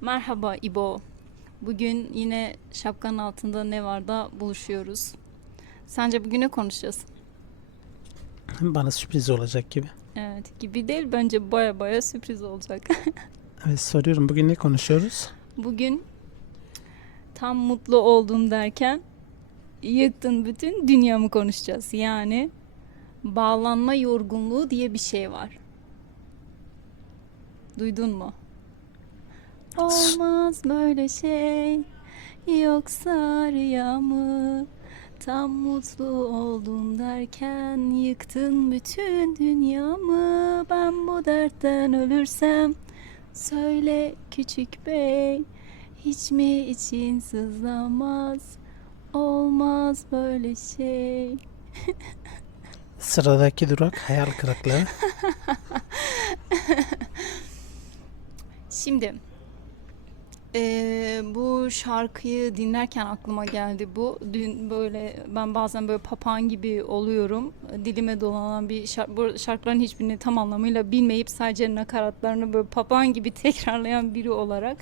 Merhaba İbo. Bugün yine şapkanın altında ne var da buluşuyoruz. Sence bugün ne konuşacağız? Bana sürpriz olacak gibi. Evet gibi değil bence baya baya sürpriz olacak. Evet soruyorum bugün ne konuşuyoruz? Bugün tam mutlu oldum derken yıktın bütün dünyamı konuşacağız. Yani bağlanma yorgunluğu diye bir şey var. Duydun mu? Olmaz böyle şey yoksa rüya mı? Tam mutlu oldum derken yıktın bütün dünyamı. Ben bu dertten ölürsem söyle küçük bey hiç mi için sızlamaz? Olmaz böyle şey. Sıradaki durak hayal kırıklığı. Şimdi eee, bu şarkıyı dinlerken aklıma geldi bu. Dün böyle ben bazen böyle papağan gibi oluyorum. Dilime dolanan bir şarkı, bu şarkıların hiçbirini tam anlamıyla bilmeyip sadece nakaratlarını böyle papağan gibi tekrarlayan biri olarak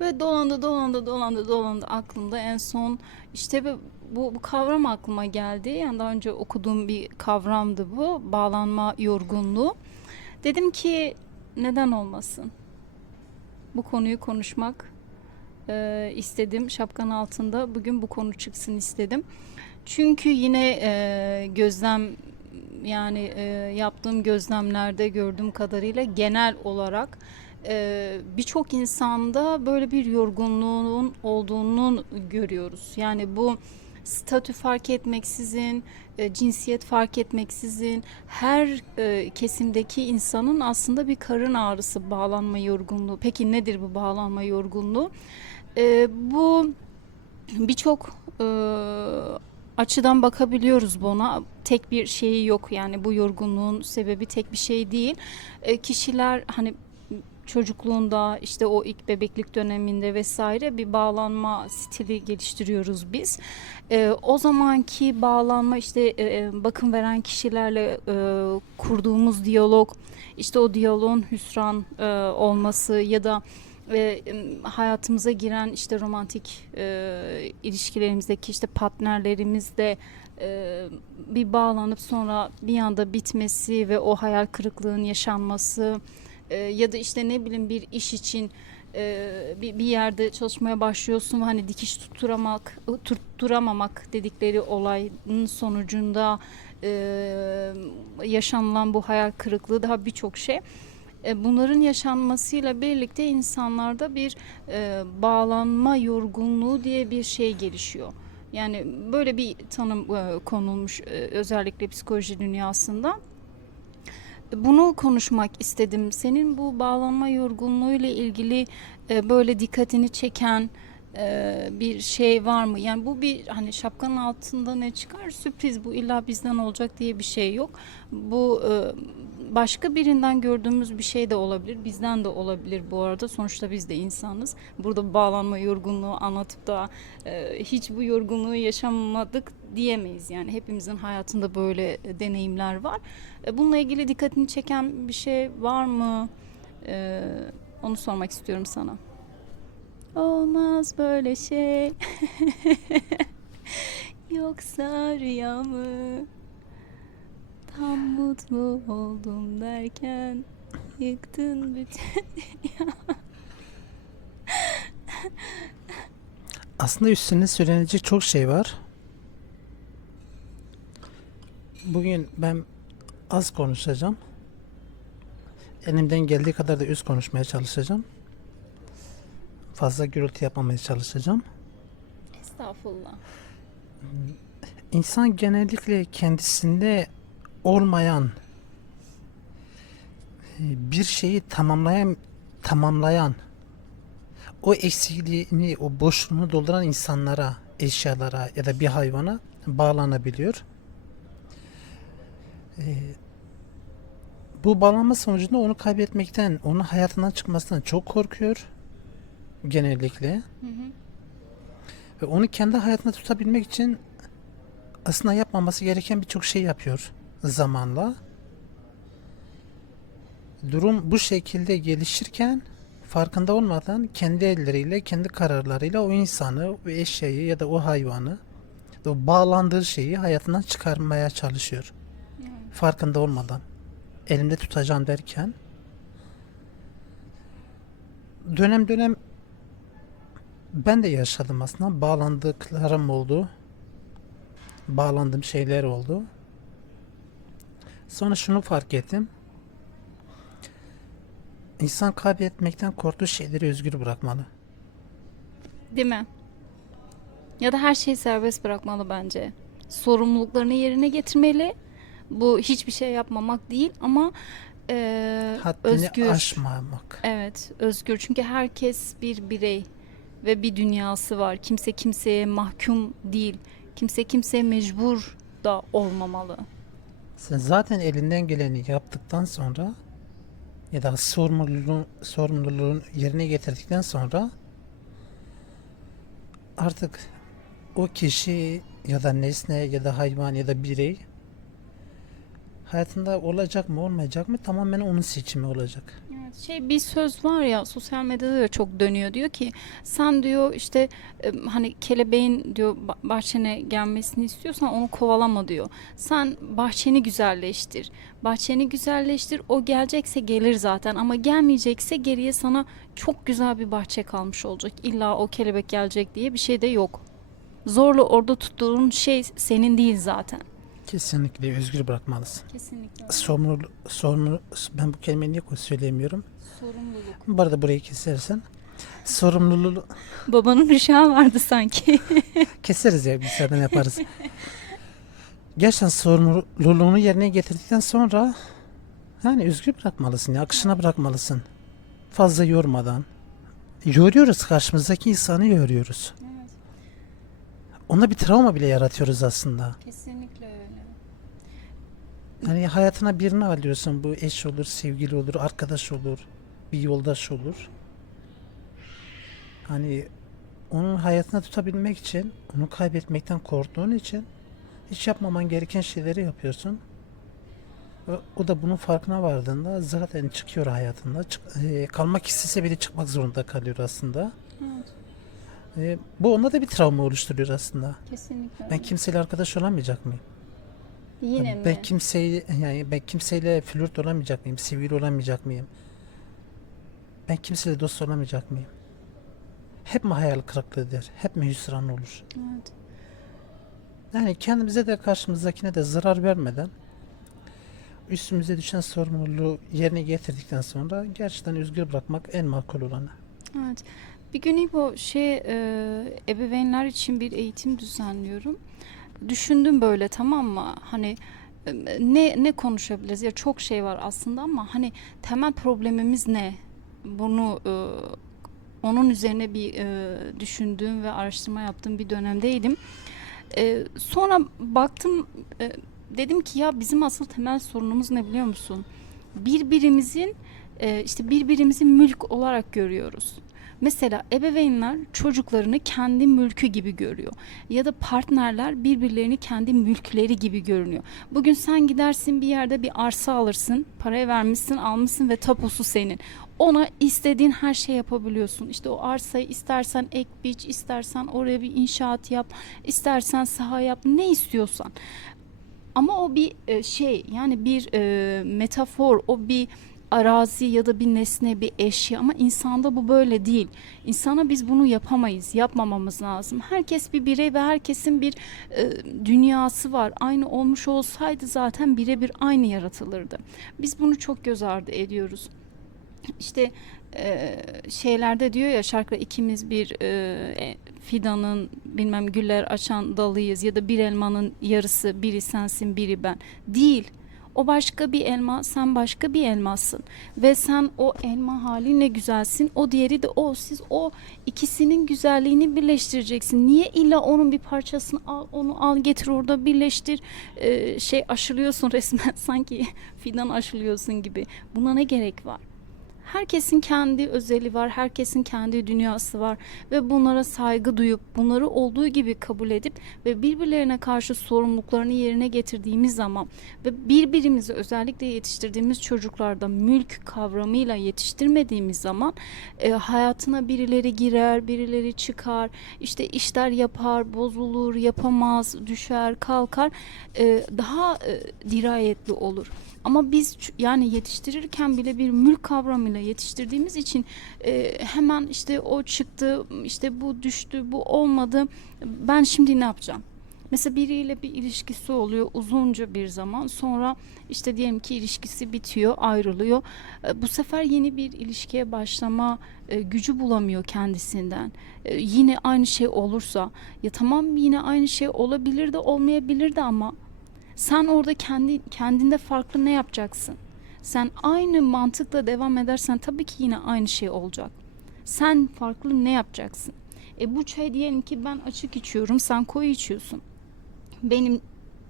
böyle dolandı dolandı dolandı dolandı aklımda en son işte bu, bu kavram aklıma geldi. Yani daha önce okuduğum bir kavramdı bu. Bağlanma yorgunluğu. Dedim ki neden olmasın? bu konuyu konuşmak e, istedim. Şapkanın altında bugün bu konu çıksın istedim. Çünkü yine e, gözlem yani e, yaptığım gözlemlerde gördüğüm kadarıyla genel olarak e, birçok insanda böyle bir yorgunluğun olduğunu görüyoruz. Yani bu statü fark etmeksizin, e, cinsiyet fark etmeksizin her e, kesimdeki insanın aslında bir karın ağrısı, bağlanma yorgunluğu. Peki nedir bu bağlanma yorgunluğu? E, bu birçok e, açıdan bakabiliyoruz buna. Tek bir şeyi yok yani bu yorgunluğun sebebi tek bir şey değil. E, kişiler hani çocukluğunda işte o ilk bebeklik döneminde vesaire bir bağlanma stili geliştiriyoruz biz. E, o zamanki bağlanma işte e, bakım veren kişilerle e, kurduğumuz diyalog, işte o diyaloğun hüsran e, olması ya da e, hayatımıza giren işte romantik e, ilişkilerimizdeki işte partnerlerimizle e, bir bağlanıp sonra bir anda bitmesi ve o hayal kırıklığın yaşanması e, ya da işte ne bileyim bir iş için e, bir, bir yerde çalışmaya başlıyorsun ve hani dikiş tutturamak tutturamamak dedikleri olayın sonucunda e, yaşanılan bu hayal kırıklığı daha birçok şey bunların yaşanmasıyla birlikte insanlarda bir e, bağlanma yorgunluğu diye bir şey gelişiyor. Yani böyle bir tanım e, konulmuş e, özellikle psikoloji dünyasında. Bunu konuşmak istedim. Senin bu bağlanma yorgunluğuyla ilgili e, böyle dikkatini çeken e, bir şey var mı? Yani bu bir hani şapkanın altında ne çıkar sürpriz bu illa bizden olacak diye bir şey yok. Bu e, başka birinden gördüğümüz bir şey de olabilir. Bizden de olabilir bu arada. Sonuçta biz de insanız. Burada bağlanma yorgunluğu anlatıp da e, hiç bu yorgunluğu yaşamadık diyemeyiz. Yani hepimizin hayatında böyle deneyimler var. E, bununla ilgili dikkatini çeken bir şey var mı? Onu sormak istiyorum sana. Olmaz böyle şey. Yoksa rüya mı? Tam mutlu oldum derken yıktın bütün dünya. Aslında üstüne söylenecek çok şey var. Bugün ben az konuşacağım. Elimden geldiği kadar da üst konuşmaya çalışacağım. Fazla gürültü yapmamaya çalışacağım. Estağfurullah. İnsan genellikle kendisinde olmayan e, bir şeyi tamamlayan tamamlayan o eksikliğini, o boşluğunu dolduran insanlara, eşyalara ya da bir hayvana bağlanabiliyor. Ee, bu bağlanma sonucunda onu kaybetmekten, onun hayatından çıkmasından çok korkuyor genellikle. Hı hı. Ve onu kendi hayatında tutabilmek için aslında yapmaması gereken birçok şey yapıyor zamanla. Durum bu şekilde gelişirken farkında olmadan kendi elleriyle, kendi kararlarıyla o insanı, o eşyayı ya da o hayvanı, o bağlandığı şeyi hayatından çıkarmaya çalışıyor. Farkında olmadan. Elimde tutacağım derken dönem dönem ben de yaşadım aslında. Bağlandıklarım oldu. Bağlandığım şeyler oldu. Sonra şunu fark ettim. İnsan kaybetmekten korktuğu şeyleri özgür bırakmalı. Değil mi? Ya da her şeyi serbest bırakmalı bence. Sorumluluklarını yerine getirmeli. Bu hiçbir şey yapmamak değil ama Haddini özgür. aşmamak. Evet, özgür. Çünkü herkes bir birey ve bir dünyası var. Kimse kimseye mahkum değil. Kimse kimseye mecbur da olmamalı. Sen zaten elinden geleni yaptıktan sonra ya da sorumluluğun, sorumluluğun yerine getirdikten sonra artık o kişi ya da nesne ya da hayvan ya da birey hayatında olacak mı olmayacak mı tamamen onun seçimi olacak. Şey bir söz var ya sosyal medyada da çok dönüyor diyor ki sen diyor işte hani kelebeğin diyor ba- bahçene gelmesini istiyorsan onu kovalama diyor. Sen bahçeni güzelleştir. Bahçeni güzelleştir. O gelecekse gelir zaten ama gelmeyecekse geriye sana çok güzel bir bahçe kalmış olacak. İlla o kelebek gelecek diye bir şey de yok. Zorla orada tuttuğun şey senin değil zaten. Kesinlikle özgür bırakmalısın. Kesinlikle. Sorumlu, sorumlu, ben bu kelimeyi niye söyleyemiyorum? Sorumluluk. Bu arada burayı kesersen. Sorumluluğu Babanın uşağı vardı sanki. keseriz ya bir sıradan yaparız. Gerçekten sorumluluğunu yerine getirdikten sonra yani özgür bırakmalısın ya akışına bırakmalısın. Fazla yormadan. Yoruyoruz karşımızdaki insanı yoruyoruz. evet, Onda bir travma bile yaratıyoruz aslında. kesinlikle. Yani hayatına birini alıyorsun. Bu eş olur, sevgili olur, arkadaş olur, bir yoldaş olur. Hani onun hayatına tutabilmek için, onu kaybetmekten korktuğun için hiç yapmaman gereken şeyleri yapıyorsun. O, o da bunun farkına vardığında zaten çıkıyor hayatında. Çık- e, kalmak istese bile çıkmak zorunda kalıyor aslında. Evet, E, bu onda da bir travma oluşturuyor aslında. kesinlikle. Ben kimseyle arkadaş olamayacak mıyım? Yine mi? Ben kimseyi yani ben kimseyle flört olamayacak mıyım? Sevgili olamayacak mıyım? Ben kimseyle dost olamayacak mıyım? Hep mi hayal kırıklığıdır? Hep mi hüsran olur? Evet. Yani kendimize de karşımızdakine de zarar vermeden üstümüze düşen sorumluluğu yerine getirdikten sonra gerçekten özgür bırakmak en makul olanı. Evet. Bir gün İbo şey e, ebeveynler için bir eğitim düzenliyorum. Düşündüm böyle tamam mı? Hani ne ne konuşabiliriz? Ya çok şey var aslında ama hani temel problemimiz ne? Bunu e, onun üzerine bir e, düşündüğüm ve araştırma yaptığım bir dönemdeydim. E, sonra baktım e, dedim ki ya bizim asıl temel sorunumuz ne biliyor musun? Birbirimizin e, işte birbirimizi mülk olarak görüyoruz. Mesela ebeveynler çocuklarını kendi mülkü gibi görüyor. Ya da partnerler birbirlerini kendi mülkleri gibi görünüyor. Bugün sen gidersin bir yerde bir arsa alırsın, paraya vermişsin, almışsın ve tapusu senin. Ona istediğin her şey yapabiliyorsun. İşte o arsayı istersen ek biç, istersen oraya bir inşaat yap, istersen saha yap, ne istiyorsan. Ama o bir e, şey yani bir e, metafor, o bir arazi ya da bir nesne, bir eşya ama insanda bu böyle değil. İnsana biz bunu yapamayız, yapmamamız lazım. Herkes bir birey ve herkesin bir e, dünyası var. Aynı olmuş olsaydı zaten birebir aynı yaratılırdı. Biz bunu çok göz ardı ediyoruz. İşte e, şeylerde diyor ya şarkıda ikimiz bir e, fidanın bilmem güller açan dalıyız ya da bir elmanın yarısı biri sensin biri ben. Değil. O başka bir elma, sen başka bir elmasın. Ve sen o elma halinle güzelsin, o diğeri de o. Siz o ikisinin güzelliğini birleştireceksin. Niye illa onun bir parçasını al, onu al getir orada birleştir. Ee, şey aşılıyorsun resmen sanki fidan aşılıyorsun gibi. Buna ne gerek var? Herkesin kendi özeli var, herkesin kendi dünyası var ve bunlara saygı duyup bunları olduğu gibi kabul edip ve birbirlerine karşı sorumluluklarını yerine getirdiğimiz zaman ve birbirimizi özellikle yetiştirdiğimiz çocuklarda mülk kavramıyla yetiştirmediğimiz zaman e, hayatına birileri girer, birileri çıkar, işte işler yapar, bozulur, yapamaz, düşer, kalkar, e, daha e, dirayetli olur. Ama biz yani yetiştirirken bile bir mülk kavramıyla yetiştirdiğimiz için e, hemen işte o çıktı, işte bu düştü, bu olmadı. Ben şimdi ne yapacağım? Mesela biriyle bir ilişkisi oluyor uzunca bir zaman sonra işte diyelim ki ilişkisi bitiyor ayrılıyor E, bu sefer yeni bir ilişkiye başlama e, gücü bulamıyor kendisinden E, yine aynı şey olursa ya tamam yine aynı şey olabilir de olmayabilir de ama sen orada kendi kendinde farklı ne yapacaksın? Sen aynı mantıkla devam edersen tabii ki yine aynı şey olacak. Sen farklı ne yapacaksın? E bu çay diyelim ki ben açık içiyorum, sen koyu içiyorsun. Benim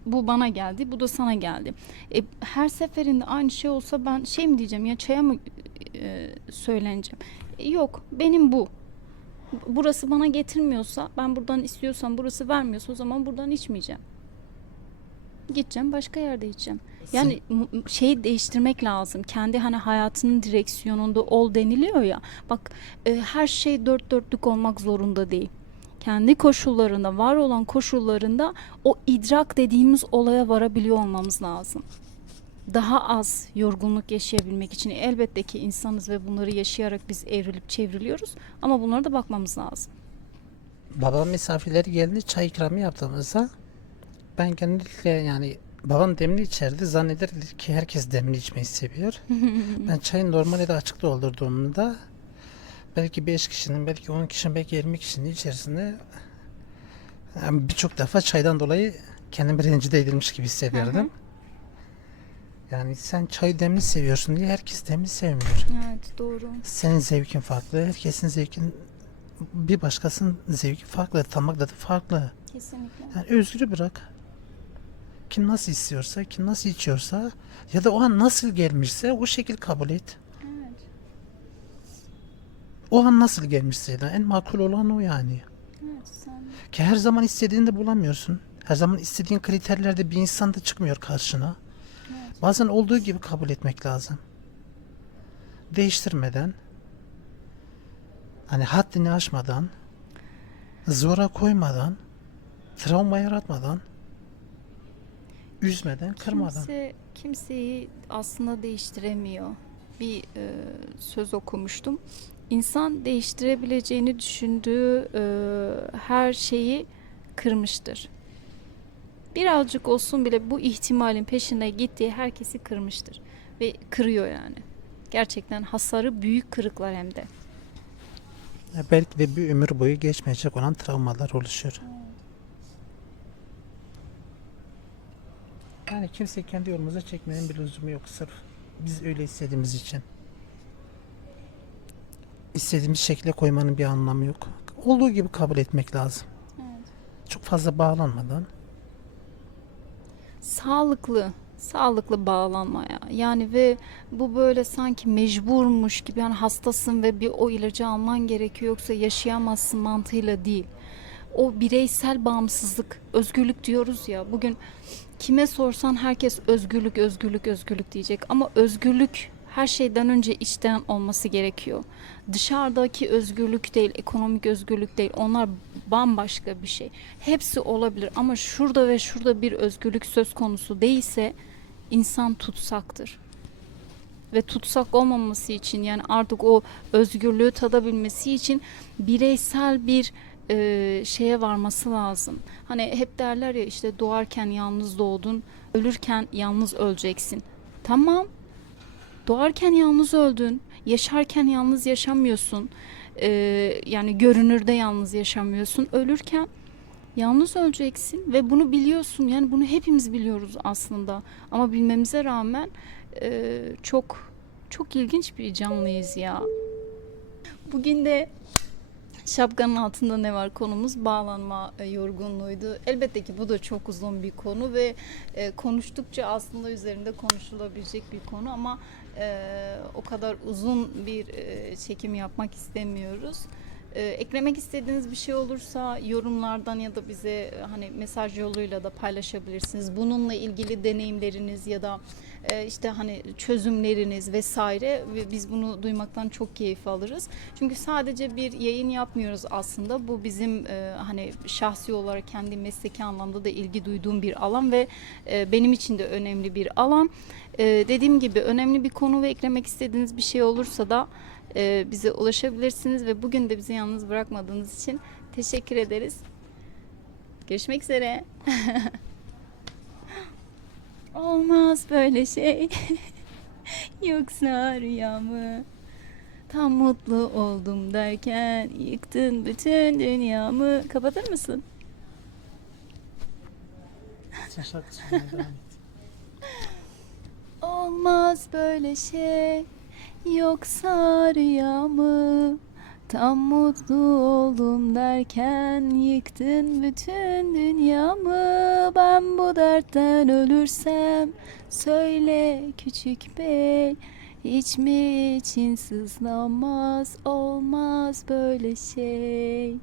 bu bana geldi, bu da sana geldi. E, her seferinde aynı şey olsa ben şey mi diyeceğim ya çaya mı e, söyleneceğim? E, yok, benim bu. Burası bana getirmiyorsa, ben buradan istiyorsam, burası vermiyorsa o zaman buradan içmeyeceğim. Gideceğim başka yerde içeceğim. Yani şeyi değiştirmek lazım. Kendi hani hayatının direksiyonunda ol deniliyor ya. Bak e, her şey dört dörtlük olmak zorunda değil. Kendi koşullarında, var olan koşullarında o idrak dediğimiz olaya varabiliyor olmamız lazım. Daha az yorgunluk yaşayabilmek için elbette ki insanız ve bunları yaşayarak biz evrilip çevriliyoruz. Ama bunlara da bakmamız lazım. Babam misafirleri geldi çay ikramı yaptığımızda ben genellikle yani babam demli içerdi zannederdi ki herkes demli içmeyi seviyor. ben çayın normali de açık doldurduğumda belki 5 kişinin belki 10 kişinin belki 20 kişinin içerisinde yani birçok defa çaydan dolayı kendimi rencide edilmiş gibi hissediyordum. Yani sen çayı demli seviyorsun diye herkes demli sevmiyor. Evet doğru. Senin zevkin farklı, herkesin zevkin bir başkasının zevki farklı, damak tadı farklı. Kesinlikle. Yani özgürü bırak. Kim nasıl istiyorsa, kim nasıl içiyorsa ya da o an nasıl gelmişse o şekil kabul et. Evet. O an nasıl gelmişse de en makul olan o yani. Evet sen Ki her zaman istediğini de bulamıyorsun. Her zaman istediğin kriterlerde bir insan da çıkmıyor karşına. Evet. Bazen olduğu gibi kabul etmek lazım. Değiştirmeden, hani haddini aşmadan, zora koymadan, travma yaratmadan, üzmeden, kırmadan. Kimse kimseyi aslında değiştiremiyor. Bir e, söz okumuştum. İnsan değiştirebileceğini düşündüğü e, her şeyi kırmıştır. Birazcık olsun bile bu ihtimalin peşine gittiği herkesi kırmıştır ve kırıyor yani. Gerçekten hasarı büyük kırıklar hem de. Ya Belki de bir ömür boyu geçmeyecek olan travmalar oluşur. Yani kimse kendi yolumuza çekmenin bir lüzumu yok sırf biz öyle istediğimiz için. İstediğimiz şekilde koymanın bir anlamı yok. Olduğu gibi kabul etmek lazım. Evet. Çok fazla bağlanmadan. sağlıklı sağlıklı bağlanmaya yani ve bu böyle sanki mecburmuş gibi yani hastasın ve bir o ilacı alman gerekiyor yoksa yaşayamazsın mantığıyla değil. O bireysel bağımsızlık, özgürlük diyoruz ya. Bugün kime sorsan herkes özgürlük, özgürlük, özgürlük diyecek ama özgürlük her şeyden önce içten olması gerekiyor. Dışarıdaki özgürlük değil, ekonomik özgürlük değil. Onlar bambaşka bir şey. Hepsi olabilir ama şurada ve şurada bir özgürlük söz konusu değilse insan tutsaktır. Ve tutsak olmaması için yani artık o özgürlüğü tadabilmesi için bireysel bir e, şeye varması lazım. Hani hep derler ya işte doğarken yalnız doğdun, ölürken yalnız öleceksin. Tamam. Doğarken yalnız öldün, yaşarken yalnız yaşamıyorsun. E, yani görünürde yalnız yaşamıyorsun. Ölürken Yalnız öleceksin ve bunu biliyorsun. Yani bunu hepimiz biliyoruz aslında. Ama bilmemize rağmen e, çok çok ilginç bir canlıyız ya. Bugün de şapkanın altında ne var konumuz bağlanma e, yorgunluğuydu. Elbette ki bu da çok uzun bir konu ve e, konuştukça aslında üzerinde konuşulabilecek bir konu ama e, o kadar uzun bir çekim yapmak istemiyoruz. E, eklemek istediğiniz bir şey olursa yorumlardan ya da bize e, hani mesaj yoluyla da paylaşabilirsiniz. Bununla ilgili deneyimleriniz ya da e, işte hani çözümleriniz vesaire ve biz bunu duymaktan çok keyif alırız. Çünkü sadece bir yayın yapmıyoruz aslında. Bu bizim e, hani şahsi olarak kendi mesleki anlamda da ilgi duyduğum bir alan ve e, benim için de önemli bir alan. E, dediğim gibi önemli bir konu ve eklemek istediğiniz bir şey olursa da e, bize ulaşabilirsiniz ve bugün de bizi yalnız bırakmadığınız için teşekkür ederiz. Görüşmek üzere. Olmaz böyle şey. Yoksa rüya mı? Tam mutlu oldum derken yıktın bütün dünyamı. Kapatır mısın? Olmaz böyle şey Yoksa rüya mı Tam mutlu oldum derken Yıktın bütün dünyamı. Ben bu dertten ölürsem Söyle küçük bey Hiç mi için sızlanmaz Olmaz böyle şey